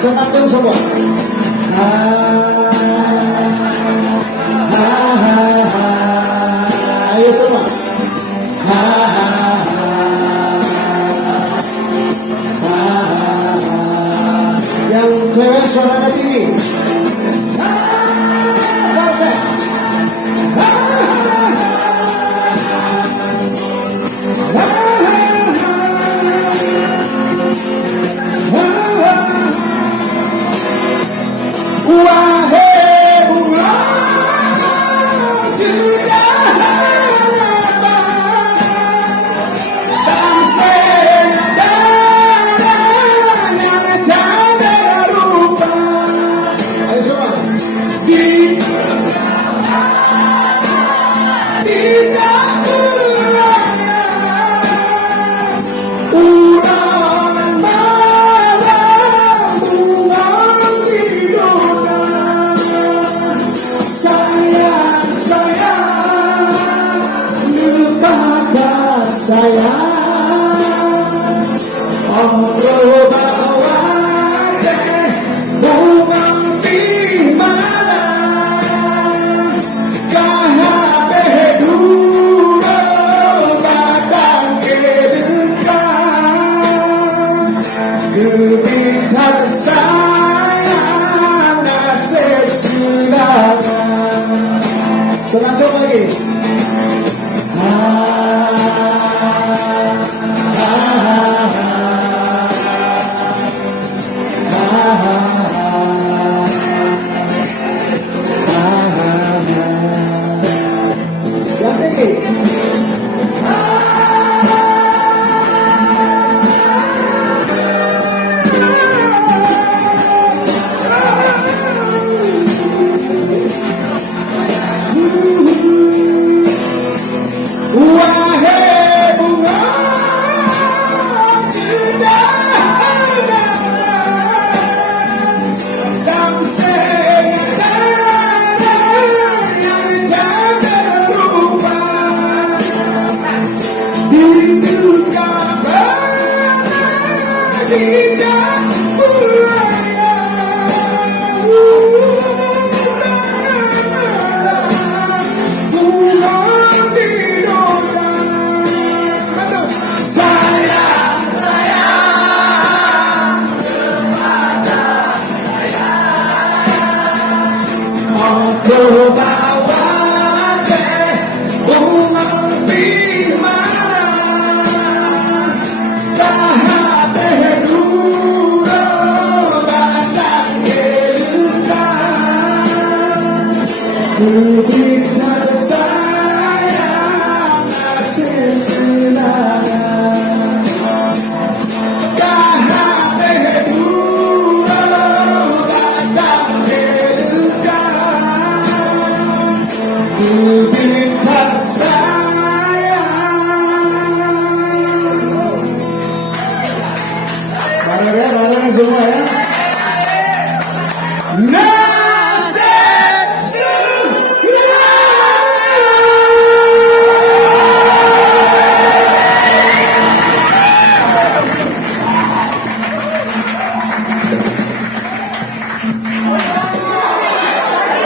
Senandung semua. Ayo semua. Yang cewek suaranya tinggi. Wahai bunga juda tamsena darahnya janda rupa. Ayo semua. Sayang, Allah bawa deh bungang di mana kahabe duro badang kedekan kebitar sayang nasib silangan. Senandung lagi. Wahai bunga juda tamsena darahnya janda rupa diduga pernah tidak buraya bunga didoda. Sayang, sayang kepada sayang aku bawa deh bunga di mana kahabe duro badang kedekan kebitar sayang nasib silangan kahabe duro badang kedekan kebitar sayang. Bareng ya semua ya. Nah.